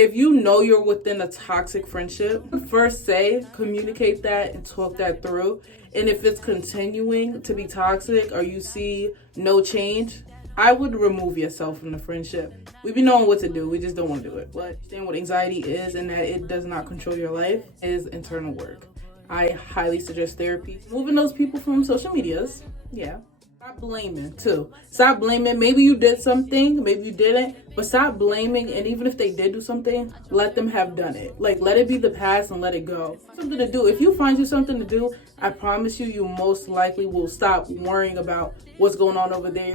If you know you're within a toxic friendship, first say, communicate that and talk that through. And if it's continuing to be toxic or you see no change, I would remove yourself from the friendship. We be knowing what to do, we just don't want to do it. But understand what anxiety is and that it does not control your life is internal work. I highly suggest therapy. Moving those people from social medias, yeah. Stop blaming too. Stop blaming. Maybe you did something, maybe you didn't, but stop blaming. And even if they did do something, let them have done it. Like, let it be the past and let it go. Something to do. If you find you something to do, I promise you, you most likely will stop worrying about what's going on over there.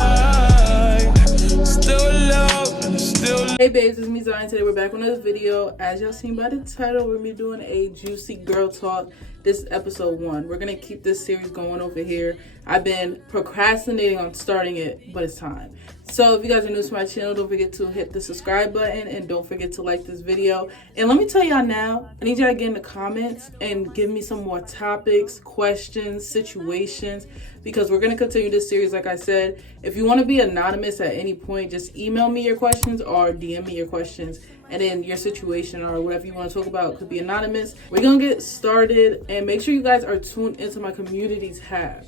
Hey babes, it's me Zion. Today we're back with another video. As y'all seen by the title, we're gonna be doing a juicy girl talk. This is episode 1. We're gonna keep this series going over here. I've been procrastinating on starting it, but it's time. So if you guys are new to my channel, don't forget to hit the subscribe button and don't forget to like this video. And let me tell y'all now, I need y'all to get in the comments and give me some more topics, questions, situations, because we're gonna continue this series. Like I said, if you want to be anonymous at any point, just email me your questions or DM me your questions, and then your situation or whatever you want to talk about could be anonymous. We're gonna get started, and make sure you guys are tuned into my community tab.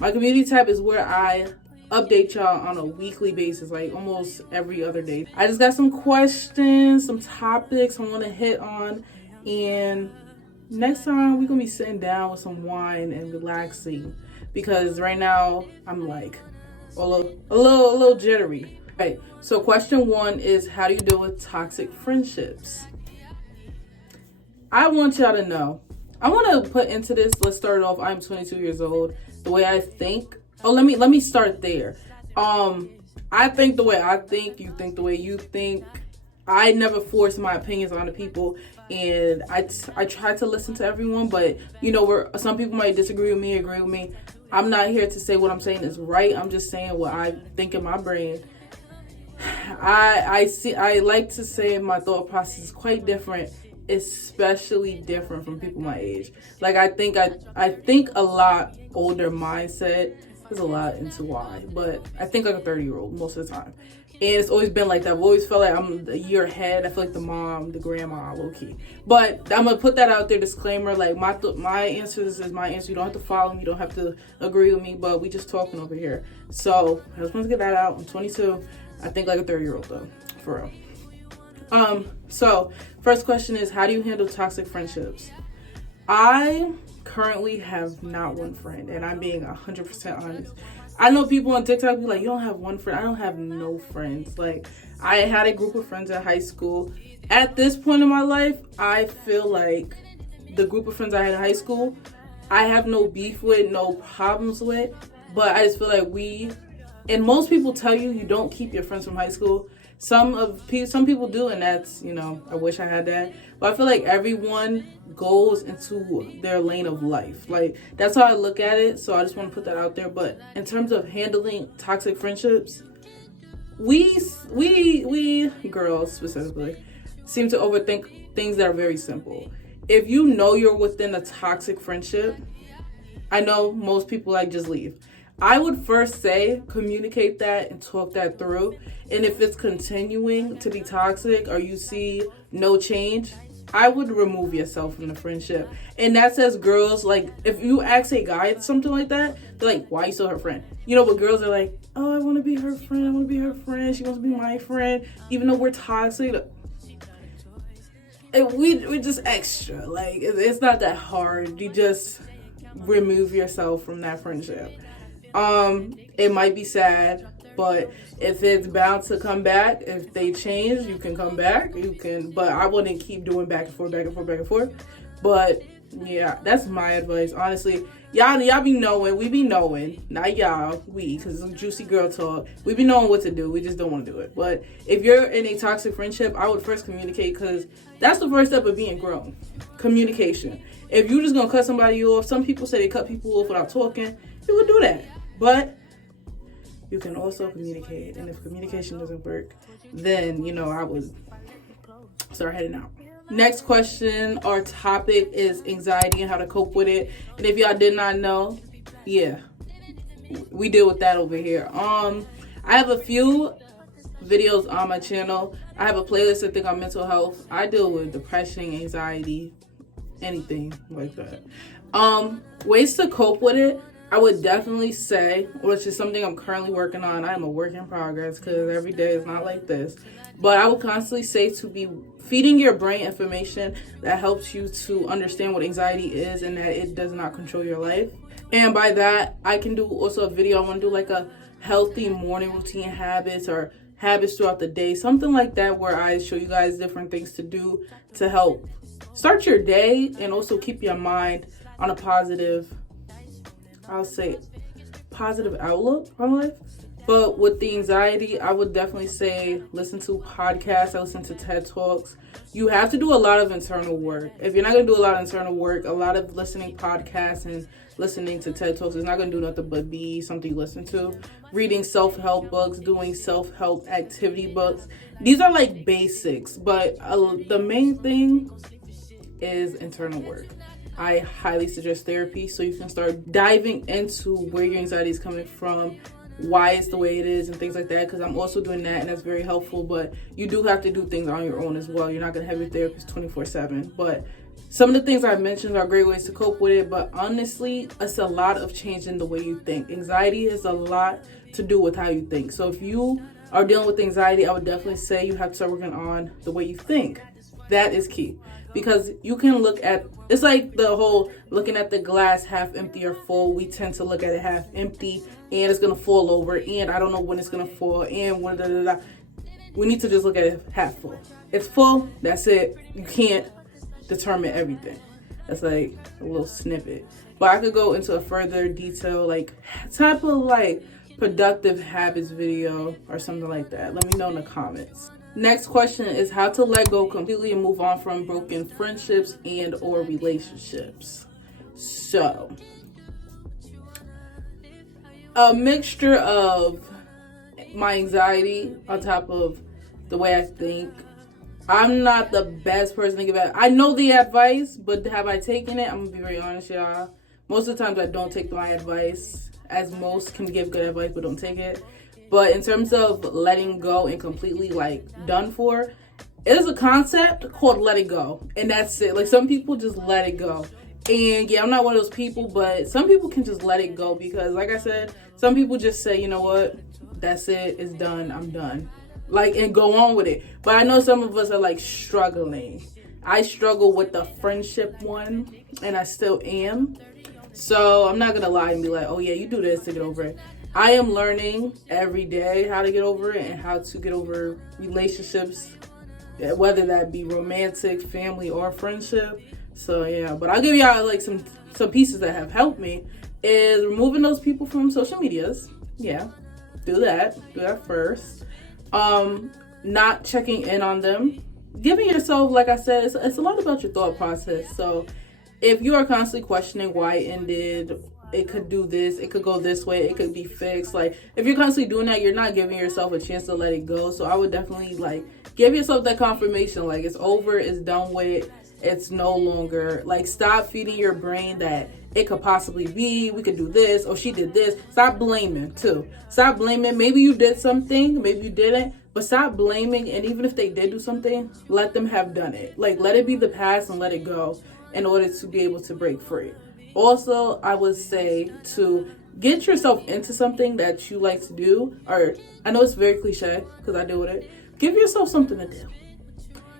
My community tab is where I update y'all on a weekly basis, like almost every other day. I just got some questions, some topics I want to hit on, and next time we're gonna be sitting down with some wine and relaxing, because right now I'm like a little jittery. Right, so question 1 is, how do you deal with toxic friendships? I want y'all to know, I want to put into this, let's start off, I'm 22 years old. The way I think, let me start there. I think the way I think, you think the way you think. I never force my opinions on the people, and I try to listen to everyone, but you know, some people might disagree with me, agree with me. I'm not here to say what I'm saying is right. I'm just saying what I think in my brain. I like to say my thought process is quite different, especially different from people my age. Like, I think a lot older mindset. There's a lot into why, but I think like a 30-year-old most of the time. And it's always been like that. I've always felt like I'm a year ahead. I feel like the mom, the grandma, low key. But I'm gonna put that out there, disclaimer. Like, my answers is my answer. You don't have to follow me. You don't have to agree with me. But we just talking over here. So I just want to get that out. I'm 22. I think like a 30-year-old though, for real. So first question is, how do you handle toxic friendships? I currently have not one friend, and I'm being 100% honest. I know people on TikTok be like, you don't have one friend. I don't have no friends. Like, I had a group of friends at high school. At this point in my life, I feel like the group of friends I had in high school, I have no beef with, no problems with, but I just feel like and most people tell you don't keep your friends from high school. Some people do, and that's, you know, I wish I had that. But I feel like everyone goes into their lane of life. Like, that's how I look at it. So I just want to put that out there. But in terms of handling toxic friendships, we girls specifically seem to overthink things that are very simple. If you know you're within a toxic friendship, I know most people like just leave. I would first say, communicate that and talk that through. And if it's continuing to be toxic or you see no change, I would remove yourself from the friendship. And that says girls, like, if you ask a guy something like that, they're like, why are you still her friend? You know, but girls are like, oh, I want to be her friend. I want to be her friend. She wants to be my friend. Even though we're toxic. And we just extra. Like, it's not that hard. You just remove yourself from that friendship. It might be sad, but if it's bound to come back, if they change, you can come back. But I wouldn't keep doing back and forth. But yeah, that's my advice. Honestly, y'all be knowing, we be knowing, not y'all, because it's a juicy girl talk. We be knowing what to do. We just don't want to do it. But if you're in a toxic friendship, I would first communicate, because that's the first step of being grown. Communication. If you're just gonna cut somebody off, some people say they cut people off without talking. You would do that. But you can also communicate, and if communication doesn't work, then, you know, I would start heading out. Next question or topic is anxiety and how to cope with it. And if y'all did not know, yeah, we deal with that over here. I have a few videos on my channel. I have a playlist I think on mental health. I deal with depression, anxiety, anything like that. Ways to cope with it, I would definitely say, which is something I'm currently working on. I am a work in progress because every day is not like this. But I would constantly say to be feeding your brain information that helps you to understand what anxiety is and that it does not control your life. And by that, I can do also a video. I want to do like a healthy morning routine habits or habits throughout the day, something like that, where I show you guys different things to do to help start your day and also keep your mind on a positive, I'll say, positive outlook on life. But with the anxiety, I would definitely say listen to podcasts. I listen to TED Talks. You have to do a lot of internal work. If you're not going to do a lot of internal work, a lot of listening podcasts and listening to TED Talks is not going to do nothing but be something you listen to. Reading self-help books, doing self-help activity books. These are like basics, but the main thing is internal work. I highly suggest therapy so you can start diving into where your anxiety is coming from, why it's the way it is, and things like that, because I'm also doing that, and that's very helpful. But you do have to do things on your own as well. You're not going to have your therapist 24/7. But some of the things I've mentioned are great ways to cope with it, but honestly, it's a lot of changing the way you think. Anxiety has a lot to do with how you think. So if you are dealing with anxiety, I would definitely say you have to start working on the way you think. That is key. Because you can look at, it's like the whole looking at the glass half empty or full. We tend to look at it half empty and it's going to fall over and I don't know when it's going to fall and what, we need to just look at it half full. It's full, that's it. You can't determine everything. That's like a little snippet. But I could go into a further detail, like type of like productive habits video or something like that. Let me know in the comments. Next question is how to let go completely and move on from broken friendships and or relationships. So, a mixture of my anxiety on top of the way I think. I'm not the best person to give it. I know the advice, but have I taken it? I'm going to be very honest, y'all. Most of the times I don't take my advice, as most can give good advice but don't take it. But in terms of letting go and completely like done for, it is a concept called let it go. And that's it. Like some people just let it go. And yeah, I'm not one of those people, but some people can just let it go because like I said, some people just say, you know what, that's it, it's done, I'm done. Like, and go on with it. But I know some of us are like struggling. I struggle with the friendship one and I still am. So I'm not going to lie and be like, oh yeah, you do this to get over it. I am learning every day how to get over it and how to get over relationships, whether that be romantic, family, or friendship. So yeah, but I'll give y'all like some pieces that have helped me is removing those people from social medias. Yeah, do that first. Not checking in on them. Giving yourself, like I said, it's a lot about your thought process. So if you are constantly questioning why it ended, it could do this, it could go this way, it could be fixed. Like, if you're constantly doing that, you're not giving yourself a chance to let it go. So I would definitely, like, give yourself that confirmation. Like, it's over, it's done with, it's no longer. Like, stop feeding your brain that it could possibly be, we could do this, or she did this. Stop blaming, too. Stop blaming. Maybe you did something, maybe you didn't. But stop blaming, and even if they did do something, let them have done it. Like, let it be the past and let it go in order to be able to break free. Also, I would say to get yourself into something that you like to do, or I know it's very cliche because I deal with it. Give yourself something to do.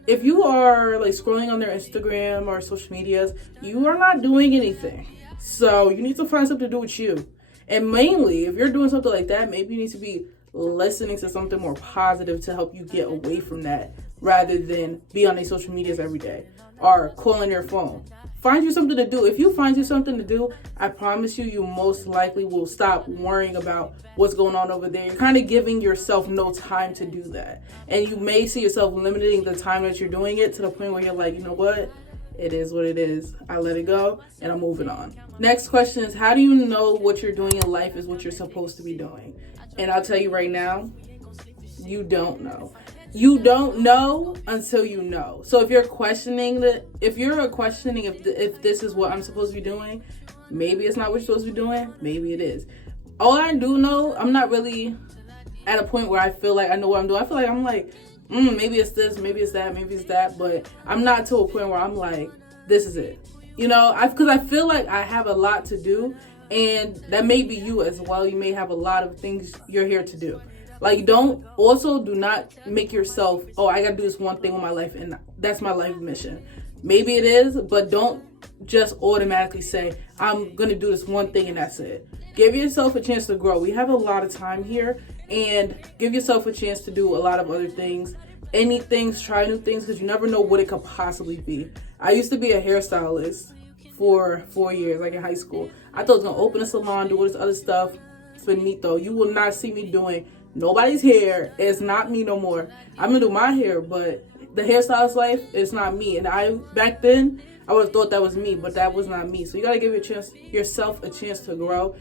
If you are like scrolling on their Instagram or social medias, you are not doing anything. So you need to find something to do with you. And mainly, if you're doing something like that, maybe you need to be listening to something more positive to help you get away from that rather than be on these social medias every day or calling your phone. Find you something to do. If you find you something to do, I promise you, you most likely will stop worrying about what's going on over there. You're kind of giving yourself no time to do that. And you may see yourself limiting the time that you're doing it to the point where you're like, you know what? It is what it is. I let it go and I'm moving on. Next question is, how do you know what you're doing in life is what you're supposed to be doing? And I'll tell you right now, you don't know. You don't know until you know. So if you're questioning if this is what I'm supposed to be doing, maybe it's not what you're supposed to be doing. Maybe it is. All I do know, I'm not really at a point where I feel like I know what I'm doing. I feel like I'm like, maybe it's this, maybe it's that, maybe it's that, but I'm not to a point where I'm like, this is it. You know, because I feel like I have a lot to do, and that may be you as well. You may have a lot of things you're here to do. Like, do not make yourself, oh, I gotta do this one thing with my life, and that's my life mission. Maybe it is, but don't just automatically say, I'm gonna do this one thing and that's it. Give yourself a chance to grow. We have a lot of time here, and give yourself a chance to do a lot of other things. Try new things, because you never know what it could possibly be. I used to be a hairstylist for 4 years, like in high school. I thought I was gonna open a salon, do all this other stuff. Finito. You will not see me doing nobody's hair. It's not me no more. I'm gonna do my hair, but the hairstylist life is not me. And back then, I would have thought that was me, but that was not me. So you gotta give yourself a chance to grow.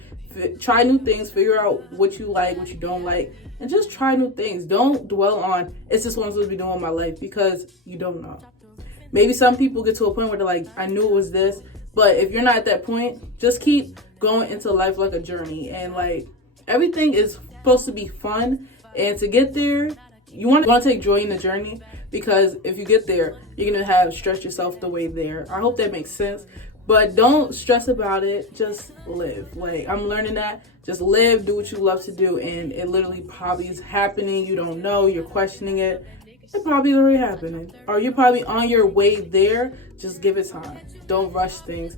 Try new things, figure out what you like, what you don't like, and just try new things. Don't dwell on, it's just what I'm supposed to be doing in my life, because you don't know. Maybe some people get to a point where they're like, I knew it was this, but if you're not at that point, just keep going into life like a journey. And like, everything is supposed to be fun, and to get there, you want to take joy in the journey, because if you get there, you're going to stress yourself the way there. I hope that makes sense. But don't stress about it. Just live. Like, I'm learning that. Just live, do what you love to do, and it literally probably is happening. You don't know. You're questioning it. It probably is already happening. Or you're probably on your way there. Just give it time. Don't rush things.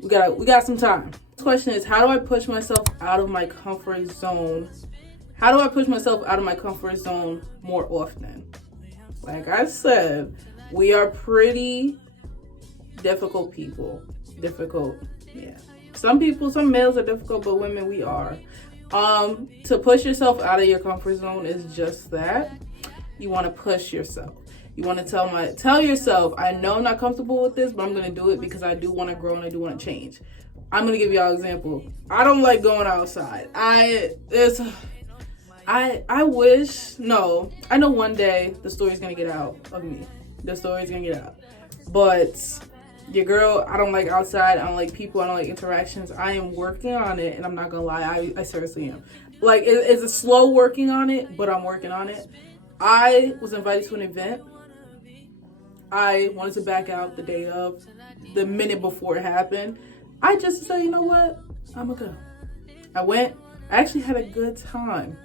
We got some time. This question is, how do I push myself out of my comfort zone? How do I push myself out of my comfort zone more often? Like I said, we are pretty difficult people. Difficult, yeah. Some males are difficult, but women, we are. To push yourself out of your comfort zone is just that. You want to push yourself. You want to tell yourself, I know I'm not comfortable with this, but I'm going to do it because I do want to grow and I do want to change. I'm going to give y'all an example. I don't like going outside. I know one day the story's going to get out of me. The story's going to get out. But your girl, I don't like outside. I don't like people. I don't like interactions. I am working on it, and I'm not going to lie. I seriously am. Like, it's a slow working on it, but I'm working on it. I was invited to an event. I wanted to back out the minute before it happened. I just said, you know what? I'm going to go. I went. I actually had a good time.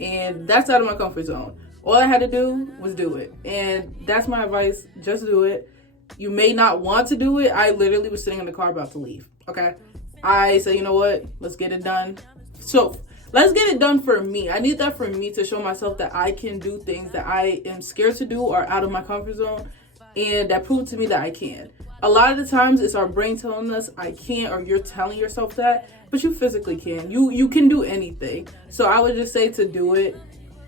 And that's out of my comfort zone. All I had to do was do it. And that's my advice. Just do it. You may not want to do it. I literally was sitting in the car about to leave. Okay? I said, you know what? Let's get it done. So, let's get it done for me. I need that for me to show myself that I can do things that I am scared to do or out of my comfort zone. And that proved to me that I can. A lot of the times it's our brain telling us I can't, or you're telling yourself that, but you physically can. You can do anything. So I would just say to do it.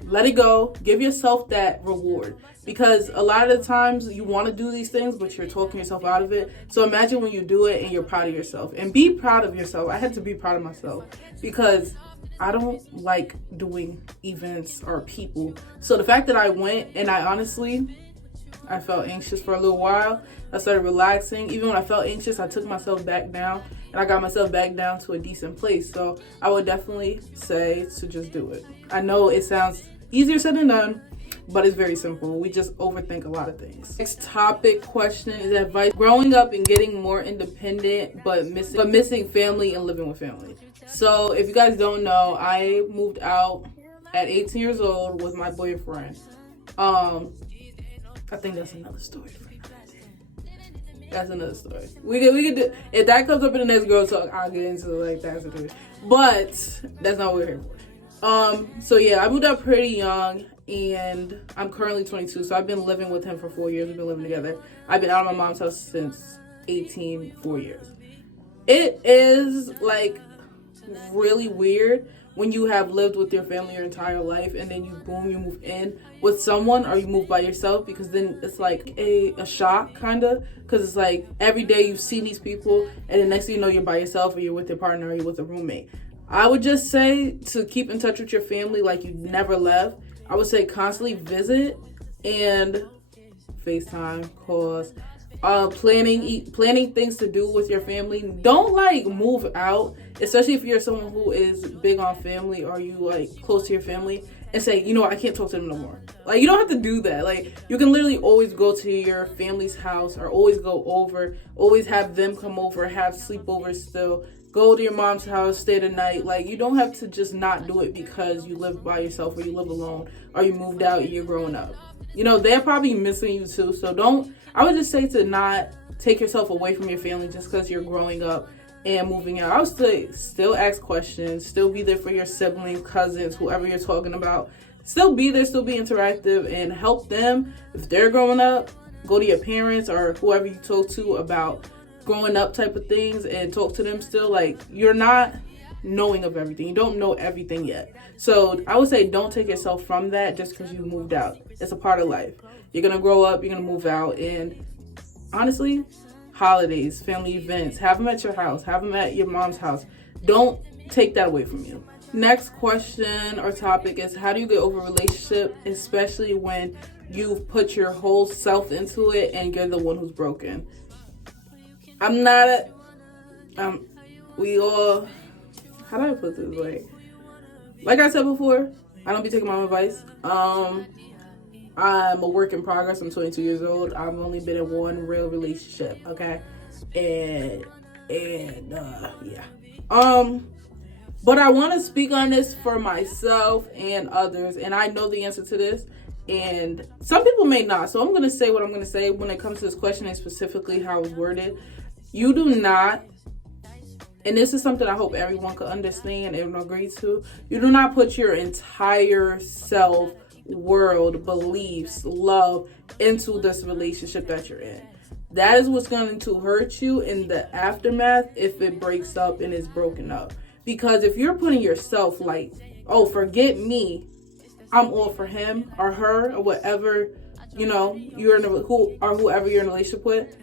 Let it go. Give yourself that reward. Because a lot of the times you want to do these things, but you're talking yourself out of it. So imagine when you do it and you're proud of yourself. And be proud of yourself. I had to be proud of myself because I don't like doing events or people. So the fact that I went, and I felt anxious for a little while. I started relaxing. Even when I felt anxious, I took myself back down. And I got myself back down to a decent place. So I would definitely say to just do it. I know it sounds easier said than done, but it's very simple. We just overthink a lot of things. Next topic question is advice. Growing up and getting more independent, but missing family and living with family. So if you guys don't know, I moved out at 18 years old with my boyfriend. I think that's another story for another day. That's another story. We could do, if that comes up in the next girl talk, I'll get into like that situation. But that's not what we're here for. So yeah, I moved out pretty young, and I'm currently 22, so I've been living with him for 4 years. We've been living together. I've been out of my mom's house since 4 years. It is like really weird when you have lived with your family your entire life, and then you move in with someone, or you move by yourself, because then it's like a shock kind of, because it's like every day you've seen these people, and then next thing you know you're by yourself, or you're with your partner, or you're with a roommate. I would just say to keep in touch with your family like you never left. I would say constantly visit and FaceTime, calls, planning things to do with your family. Don't like move out especially if you're someone who is big on family or you like close to your family, and say, you know what, I can't talk to them no more. Like, you don't have to do that. Like, you can literally always go to your family's house or always go over, always have them come over, have sleepovers still, go to your mom's house, stay the night. Like, you don't have to just not do it because you live by yourself or you live alone or you moved out and you're growing up. You know, they're probably missing you too. So I would just say to not take yourself away from your family just because you're growing up and moving out. I would say still ask questions, still be there for your siblings, cousins, whoever you're talking about. Still be there, still be interactive, and help them. If they're growing up, go to your parents or whoever you talk to about growing up type of things and talk to them still. Like, you're not knowing of everything. You don't know everything yet. So I would say don't take yourself from that just because you moved out. It's a part of life. You're going to grow up, you're going to move out, and honestly, holidays, family events, have them at your house, have them at your mom's house. Don't take that away from you. Next question or topic is, how do you get over a relationship, especially when you've put your whole self into it and you're the one who's broken? We all, how do I put this? Like I said before, I don't be taking my advice. I'm a work in progress. I'm 22 years old. I've only been in one real relationship, okay? And yeah. But I want to speak on this for myself and others, and I know the answer to this, and some people may not. So I'm going to say what I'm going to say when it comes to this question and specifically how it's worded. You do not, and this is something I hope everyone can understand and agree to, you do not put your entire self, world, beliefs, love into this relationship that you're in. That is what's going to hurt you in the aftermath if it breaks up and is broken up. Because if you're putting yourself like, oh, forget me, I'm all for him or her or whatever, you know, whoever you're in a relationship with,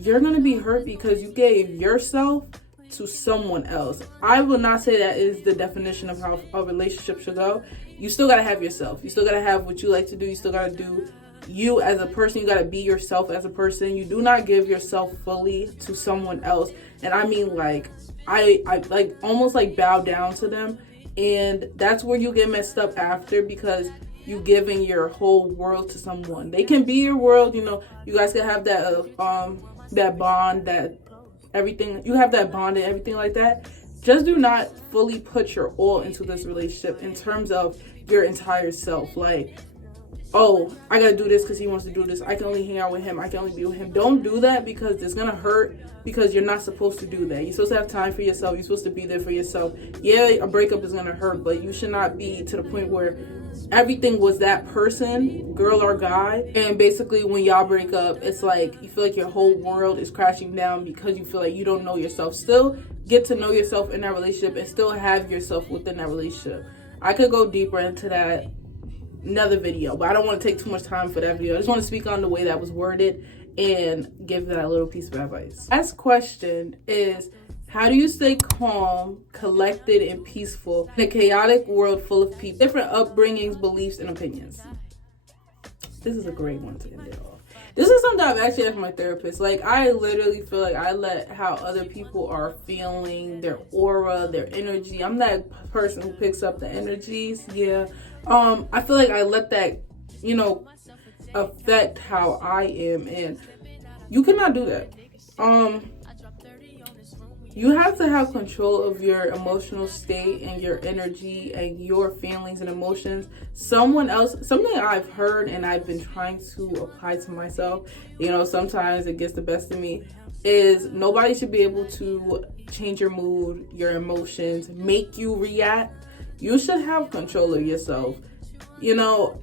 you're going to be hurt because you gave yourself to someone else. I will not say that is the definition of how a relationship should go. You still got to have yourself. You still got to have what you like to do. You still got to do you as a person. You got to be yourself as a person. You do not give yourself fully to someone else. And I mean, like, I like almost like bow down to them. And that's where you get messed up after, because you giving your whole world to someone. They can be your world, you know, you guys can have that bond, that everything, you have that bond and everything like that. Just do not fully put your all into this relationship in terms of your entire self. Like, oh, I gotta do this because he wants to do this. I can only hang out with him. I can only be with him. Don't do that, because it's gonna hurt, because you're not supposed to do that. You're supposed to have time for yourself. You're supposed to be there for yourself. Yeah, a breakup is gonna hurt, but you should not be to the point where everything was that person, girl or guy, and basically when y'all break up, it's like you feel like your whole world is crashing down because you feel like you don't know yourself. Still get to know yourself in that relationship and still have yourself within that relationship. I could go deeper into that another video, but I don't want to take too much time for that video. I just want to speak on the way that was worded and give that a little piece of advice. Last question is, how do you stay calm, collected, and peaceful in a chaotic world full of people, different upbringings, beliefs, and opinions? This is a great one to end it off. This is something I've actually asked my therapist. Like, I literally feel like I let how other people are feeling, their aura, their energy. I'm that person who picks up the energies. Yeah. I feel like I let that, you know, affect how I am, and you cannot do that. You have to have control of your emotional state and your energy and your feelings and emotions. Someone else, something I've heard and I've been trying to apply to myself, you know, sometimes it gets the best of me, is nobody should be able to change your mood, your emotions, make you react. You should have control of yourself. You know,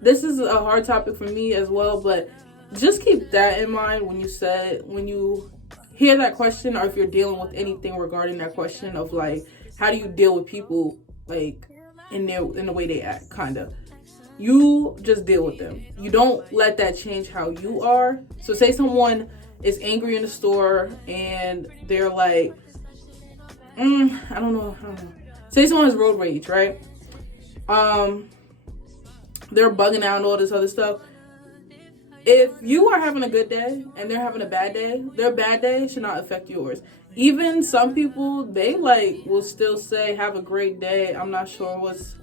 this is a hard topic for me as well, but just keep that in mind when you hear that question, or if you're dealing with anything regarding that question of like, how do you deal with people like in the way they act, kinda. You just deal with them. You don't let that change how you are. So say someone is angry in the store and they're like, I don't know. Say someone has road rage, right? They're bugging out and all this other stuff. If you are having a good day and they're having a bad day, their bad day should not affect yours. even some people, they like will still say, have a great day. I'm not sure what's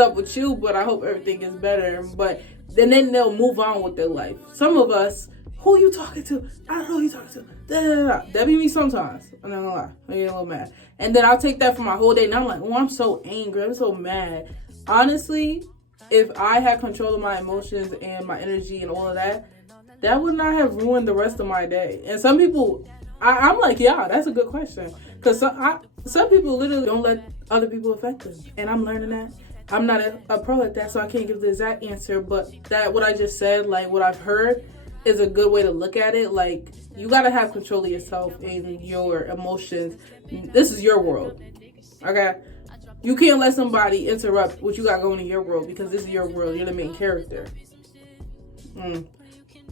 up with you, but I hope everything is better. But then they'll move on with their life. Some of us, who you talking to? I don't know who you talking to. Da, da, da, da. That be me sometimes. I'm not gonna lie. I get a little mad. And then I'll take that for my whole day. And I'm like, oh, I'm so angry. I'm so mad. Honestly, if I had control of my emotions and my energy and all of that, that would not have ruined the rest of my day. And some people, I'm like, yeah, that's a good question. Because some people literally don't let other people affect them. And I'm learning that. I'm not a pro at that, so I can't give the exact answer. But that, what I just said, like what I've heard, is a good way to look at it. Like, you got to have control of yourself and your emotions. This is your world. Okay? You can't let somebody interrupt what you got going in your world, because this is your world. You're the main character.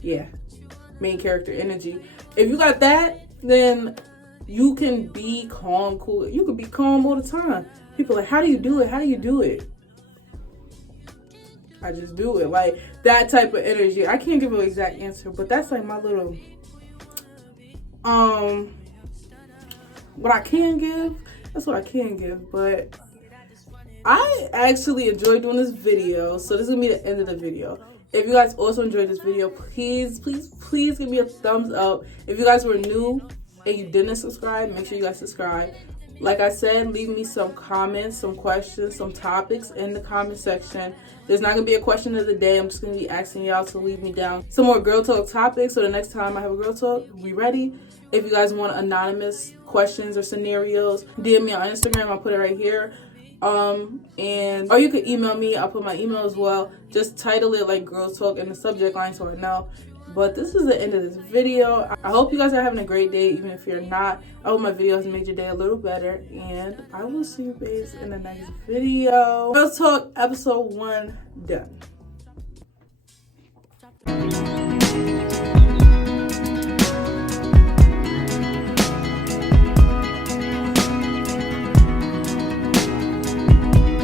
Yeah. Main character energy. If you got that, then you can be calm, cool. You can be calm all the time. People are like, how do you do it? How do you do it? I just do it. Like, that type of energy. I can't give an exact answer, but that's like my little, what I can give. That's what I can give. But I actually enjoyed doing this video, so this is going to be the end of the video. If you guys also enjoyed this video, please give me a thumbs up. If you guys were new and you didn't subscribe, make sure you guys subscribe. Like I said, leave me some comments, some questions, some topics in the comment section. There's not going to be a question of the day. I'm just going to be asking y'all to leave me down some more girl talk topics, so the next time I have a girl talk, we ready. If you guys want anonymous questions or scenarios, DM me on Instagram. I'll put it right here. Or you could email me. I'll put my email as well. Just title it like girl talk in the subject line so I know. But this is the end of this video. I hope you guys are having a great day, even if you're not. I hope my video has made your day a little better. And I will see you babes in the next video. Girl Talk episode 1 done.